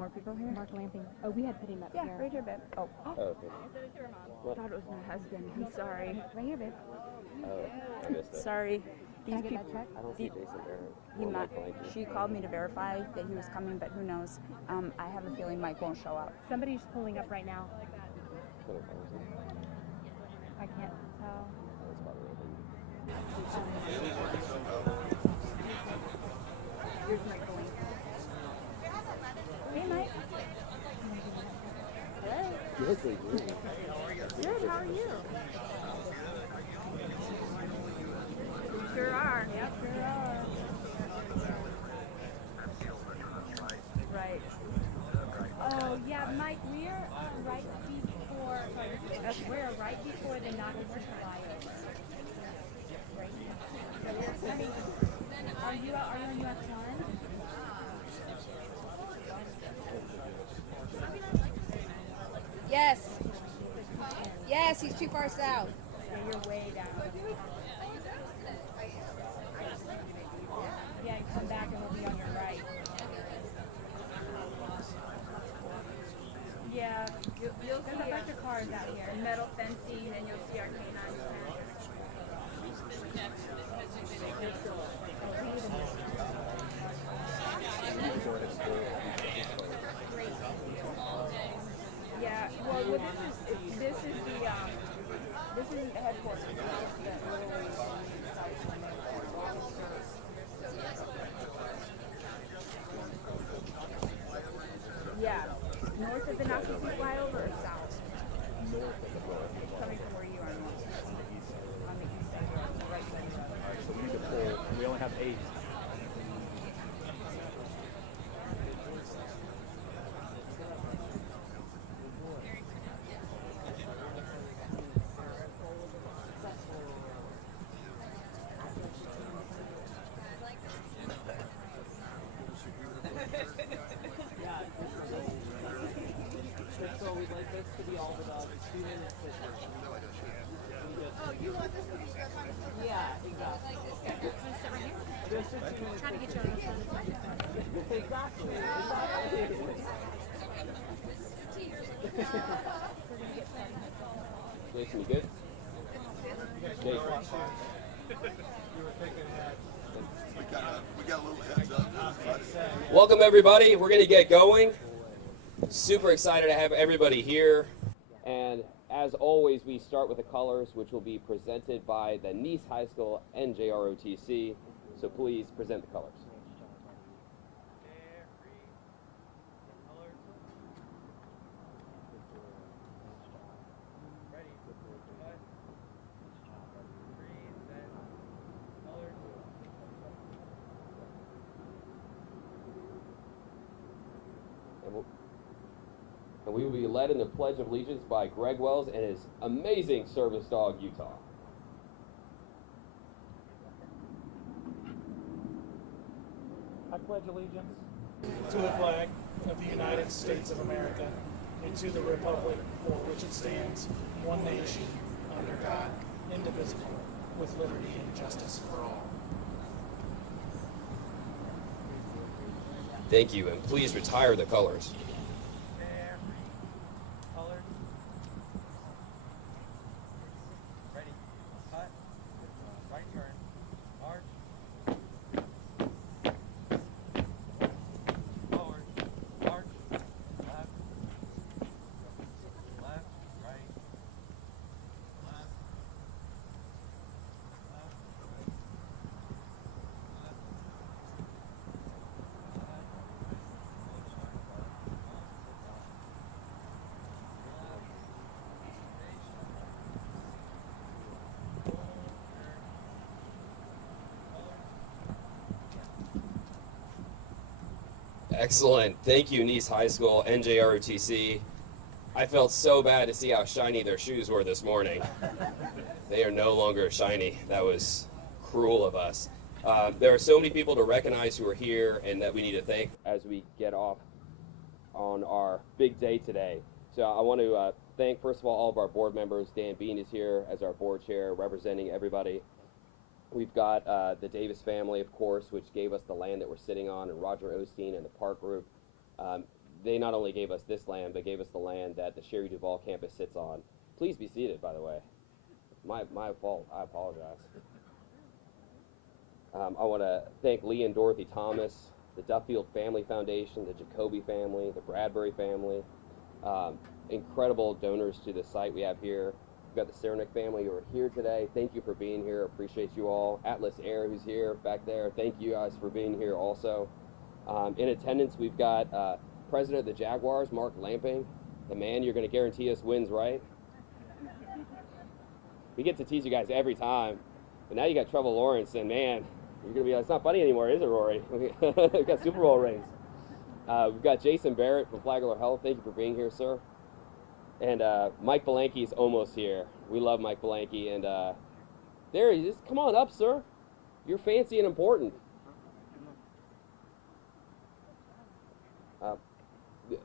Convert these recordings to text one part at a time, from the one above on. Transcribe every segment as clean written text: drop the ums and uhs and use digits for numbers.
more people here? Mark Lamping. Oh, we had put him up Yeah, here. right here, babe. Oh. Oh, okay. I thought it was my husband. I'm sorry. Right here, babe. Oh, I missed it. Sorry. Can I These get that people. check? I don't see Jason Barrett. He or might. Mike Blanky. She called me to verify that he was coming, but who knows? I have a feeling Mike won't show up. Somebody's pulling up right now. Couldn't find him. I can't tell. That's probably right. Here's Mike going. Hey, Mike. Hello. Yes, they do. Good. How are you? You sure are. Yep, sure are. Right. Oh, yeah, Mike, we're right before, we're right before the Knoxville flyover. Right now. So, are you on US 1? Yes. Yes, he's too far south. Yeah, you're way down. Yeah, and come back and we'll be on your right. Yeah, You'll there's see a bunch of cars out here. metal fencing, and you'll see our K9s. Yeah. Well, this isn't the headquarters. This is the Little League Yeah. North of the Knoxville flyover or south? Coming from where you are north. On the east side, on the right side. Alright, so we need to pull. We only have 8. So we'd like this to be all the 2 minutes. Oh, you want this to be the time? Yeah, exactly. Just 15 minutes. Trying to get you on the phone. Exactly. Jason, you good? Jason. We got a little heads up. Welcome everybody. We're going to get going. Super excited to have everybody here. And as always, we start with the colors, which will be presented by the Nice High School NJROTC. So please present the colors. And we will be led in the Pledge of Allegiance by Greg Wells and his amazing service dog, Utah. I pledge allegiance to the flag of the United States of America and to the republic for which it stands, one nation, under God, indivisible, with liberty and justice for all. Thank you, and please retire the colors. Excellent. Thank you, Nice High School, NJROTC. I felt so bad to see how shiny their shoes were this morning. They are no longer shiny. That was cruel of us. There are so many people to recognize who are here and that we need to thank as we get off on our big day today. So I want to thank, first of all of our board members. Dan Bean is here as our board chair representing everybody. We've got the Davis family, of course, which gave us the land that we're sitting on, and Roger Osteen and the Park Group. they not only gave us this land, but gave us the land that the Sherry Duval campus sits on. Please be seated, by the way. My fault. I apologize. I want to thank Lee and Dorothy Thomas, the Duffield Family Foundation, the Jacoby family, the Bradbury family, incredible donors to the site we have here. We've got the Cernick family who are here today. Thank you for being here. Appreciate you all. Atlas Air, who's here back there. Thank you guys for being here also. In attendance, we've got President of the Jaguars, Mark Lamping, the man you're going to guarantee us wins, right? We get to tease you guys every time. But now you got Trevor Lawrence, and man, you're going to be like, it's not funny anymore, is it, Rory? We've got Super Bowl rings. We've got Jason Barrett from Flagler Health. Thank you for being here, sir. And Mike Belanke is almost here. We love Mike Belanke. And there he is. Come on up, sir. You're fancy and important.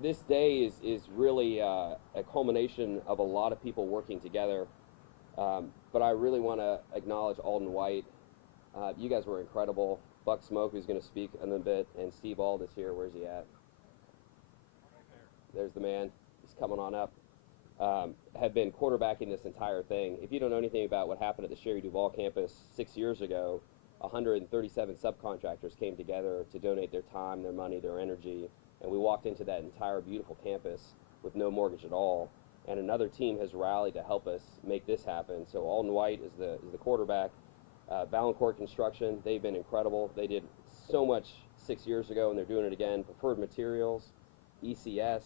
This day is really a culmination of a lot of people working together. But I really want to acknowledge Alden White. You guys were incredible. Buck Smoke, who's going to speak in a bit, and Steve Ald is here. Where's he at? There's the man. He's coming on up. Have been quarterbacking this entire thing. If you don't know anything about what happened at the Sherry Duval campus 6 years ago, 137 subcontractors came together to donate their time, their money, their energy, and we walked into that entire beautiful campus with no mortgage at all. And another team has rallied to help us make this happen. So Alden White is the quarterback. Valancourt Construction, they've been incredible. They did so much 6 years ago, and they're doing it again. Preferred Materials, ECS,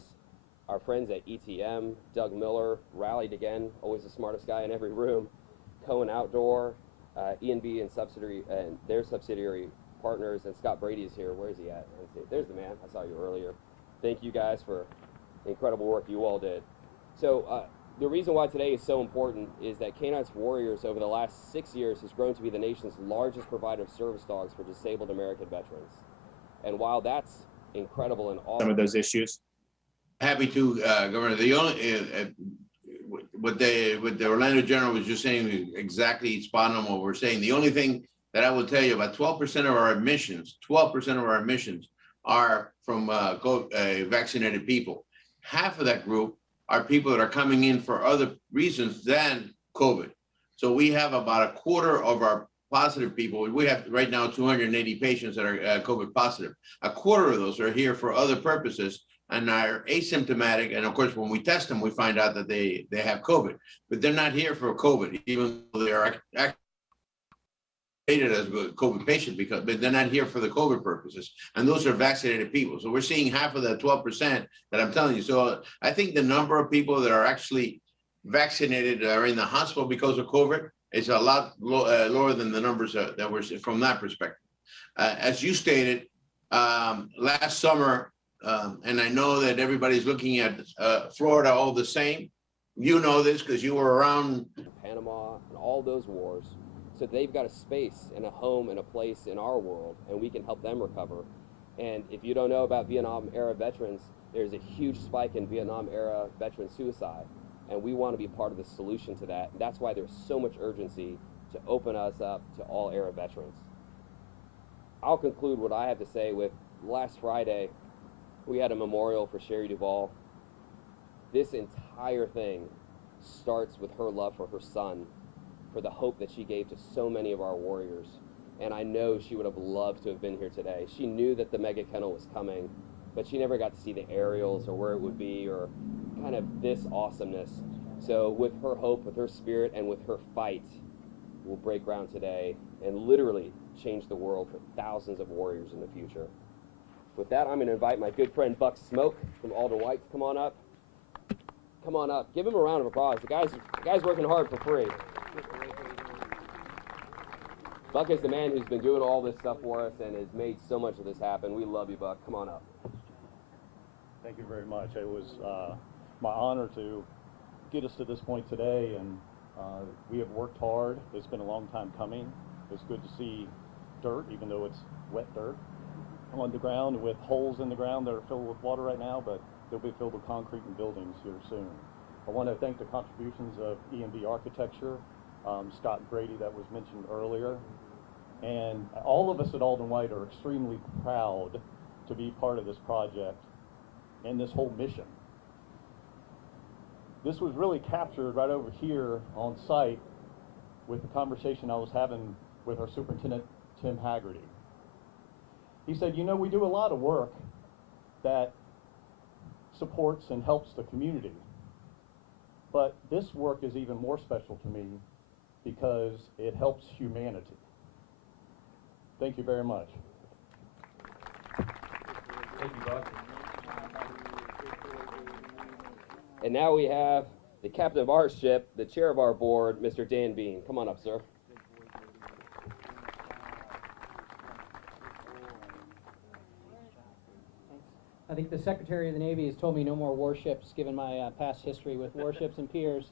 our friends at ETM, Doug Miller, rallied again, always the smartest guy in every room. Cohen Outdoor, E&B and their subsidiary partners, and Scott Brady is here. Where is he at? There's the man. I saw you earlier. Thank you guys for the incredible work you all did. So the reason why today is so important is that K9s For Warriors over the last 6 years has grown to be the nation's largest provider of service dogs for disabled American veterans. And while that's incredible and awesome, some of those issues. Happy to, Governor. The only what the Orlando General was just saying exactly spot on what we're saying. The only thing that I will tell you about 12% of our admissions, 12% of our admissions are from vaccinated people. Half of that group are people that are coming in for other reasons than COVID. So we have about a quarter of our positive people. We have right now 280 patients that are COVID positive. A quarter of those are here for other purposes and are asymptomatic. And of course, when we test them, we find out that they have COVID, but they're not here for COVID, even though they are as a COVID patient, but they're not here for the COVID purposes. And those are vaccinated people. So we're seeing half of the 12% that I'm telling you. So I think the number of people that are actually vaccinated are in the hospital because of COVID is a lot lower than the numbers that were from that perspective. As you stated, last summer, and I know that everybody's looking at Florida all the same. You know this because you were around Panama and all those wars. So they've got a space and a home and a place in our world, and we can help them recover. And if you don't know about Vietnam-era veterans, there's a huge spike in Vietnam-era veteran suicide, and we want to be part of the solution to that. And that's why there's so much urgency to open us up to all era veterans. I'll conclude what I have to say with last Friday, we had a memorial for Sherry Duval. This entire thing starts with her love for her son, for the hope that she gave to so many of our warriors. And I know she would have loved to have been here today. She knew that the mega kennel was coming, but she never got to see the aerials or where it would be or kind of this awesomeness. So with her hope, with her spirit, and with her fight, we'll break ground today and literally change the world for thousands of warriors in the future. With that, I'm going to invite my good friend Buck Smoke from Alden White to come on up. Come on up. Give him a round of applause. The guy's working hard for free. Buck is the man who's been doing all this stuff for us and has made so much of this happen. We love you, Buck. Come on up. Thank you very much. It was my honor to get us to this point today, and we have worked hard. It's been a long time coming. It's good to see dirt, even though it's wet dirt, on the ground with holes in the ground that are filled with water right now, but they'll be filled with concrete and buildings here soon. I want to thank the contributions of E&B Architecture, Scott Brady that was mentioned earlier, and all of us at Alden White are extremely proud to be part of this project. and this whole mission. This was really captured right over here on site with the conversation I was having with our superintendent, Tim Haggerty. He said, you know, we do a lot of work that supports and helps the community, but this work is even more special to me because it helps humanity. Thank you very much. Thank you, Buck. And now we have the captain of our ship, the chair of our board, Mr. Dan Bean. Come on up, sir. I think the Secretary of the Navy has told me no more warships, given my past history with warships and piers.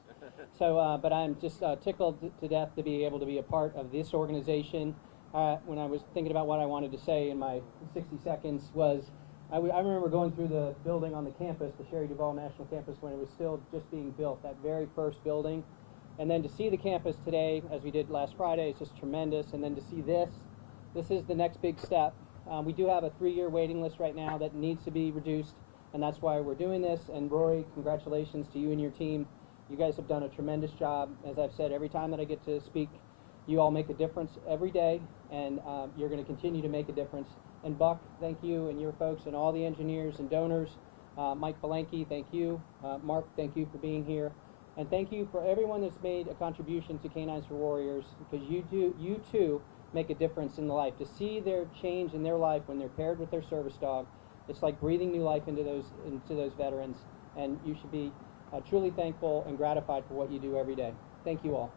So, but I'm just tickled to death to be able to be a part of this organization. When I was thinking about what I wanted to say in my 60 seconds was, I remember going through the building on the campus, the Sherry Duvall National Campus, when it was still just being built, that very first building. And then to see the campus today, as we did last Friday, is just tremendous. And then to see this is the next big step. We do have a 3-year waiting list right now that needs to be reduced, and that's why we're doing this. And Rory, congratulations to you and your team. You guys have done a tremendous job. As I've said, every time that I get to speak, you all make a difference every day, and you're going to continue to make a difference. And Buck, thank you, and your folks, and all the engineers and donors. Mike Palenke, thank you. Mark, thank you for being here. And thank you for everyone that's made a contribution to K9s For Warriors, because you too make a difference in the life. To see their change in their life when they're paired with their service dog, it's like breathing new life into those veterans. And you should be truly thankful and gratified for what you do every day. Thank you all.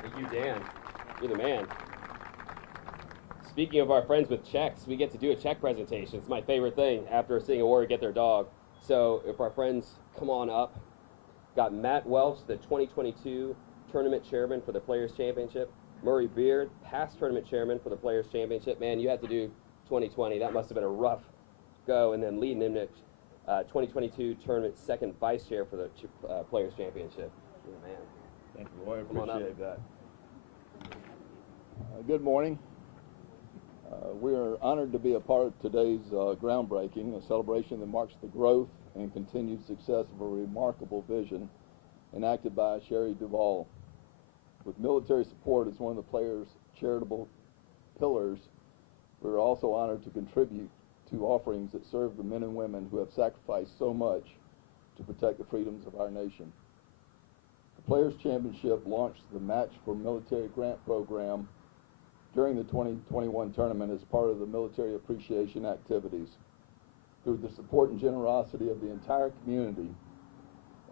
Thank you, Dan. You're the man. Speaking of our friends with checks, we get to do a check presentation. It's my favorite thing after seeing a warrior get their dog. So if our friends come on up, got Matt Welch, the 2022 tournament chairman for the Players Championship. Murray Beard, past tournament chairman for the Players Championship. Man, you had to do 2020. That must have been a rough go. And then Lee Nimnick, 2022 tournament second vice chair for the Players Championship. You're the man. Thank you, Roy. Come on up. Appreciate that. Good morning. We are honored to be a part of today's groundbreaking, a celebration that marks the growth and continued success of a remarkable vision enacted by Sherry Duvall. With military support as one of the players' charitable pillars, we are also honored to contribute to offerings that serve the men and women who have sacrificed so much to protect the freedoms of our nation. The Players Championship launched the Match for Military Grant Program during the 2021 tournament as part of the military appreciation activities. Through the support and generosity of the entire community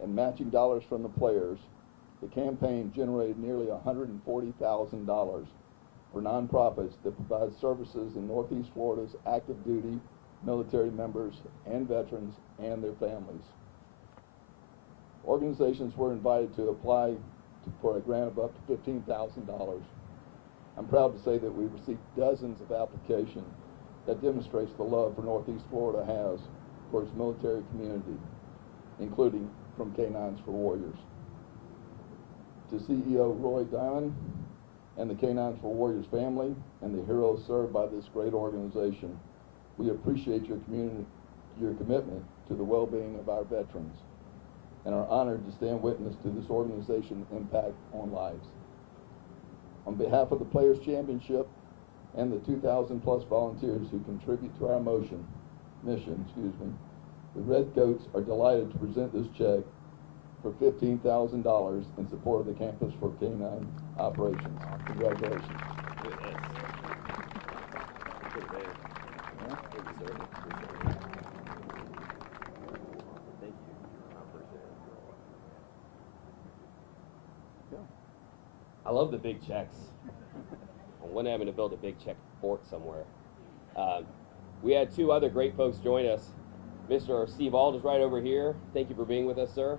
and matching dollars from the players, the campaign generated nearly $140,000 for nonprofits that provide services in Northeast Florida's active duty military members and veterans and their families. Organizations were invited to apply for a grant of up to $15,000. I'm proud to say that we received dozens of applications that demonstrates the love for Northeast Florida has for its military community, including from K9s For Warriors. To CEO Roy Diamond and the K9s For Warriors family and the heroes served by this great organization, we appreciate your commitment to the well-being of our veterans and are honored to stand witness to this organization's impact on lives. On behalf of the Players Championship and the 2,000 plus volunteers who contribute to our mission, the Redcoats are delighted to present this check for $15,000 in support of the Campus for K9 operations. Congratulations. I love the big checks. I wouldn't having to build a big check fort somewhere. We had two other great folks join us. Mr. Steve Auld is right over here. Thank you for being with us, sir.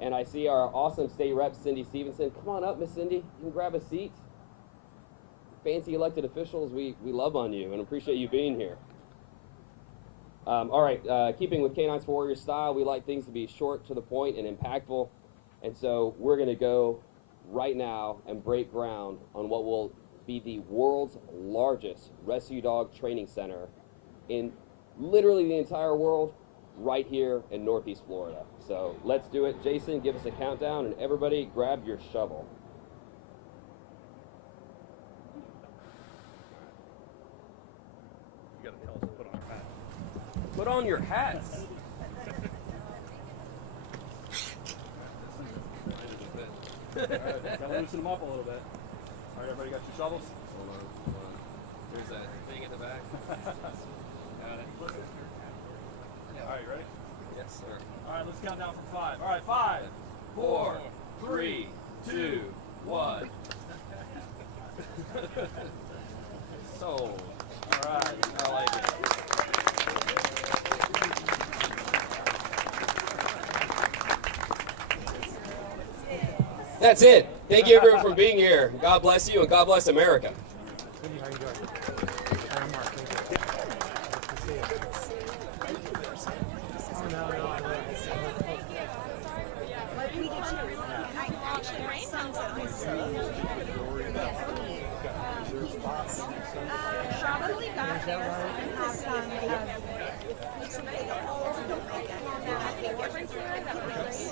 And I see our awesome state rep, Cindy Stevenson. Come on up, Miss Cindy. You can grab a seat. Fancy elected officials, we love on you and appreciate you being here. All right, keeping with K9s For Warriors style, we like things to be short, to the point, and impactful. And so we're going to go right now and break ground on what will be the world's largest rescue dog training center in literally the entire world right here in Northeast Florida. So let's do it. Jason, give us a countdown, and everybody grab your shovel. You gotta tell us to put on our hat. Put on your hats. Gotta loosen them up a little bit. All right, everybody got your shovels? Hold on. There's that thing in the back. Got it. All right, you ready? Yes, sir. All right, let's count down from 5. All right, 5, 4, 3, 2, 1. Sold. All right. I like it. That's it. Thank you everyone for being here. God bless you and God bless America. How you doing? I'm Mark. Thank you. Oh, no, I Probably got there and have some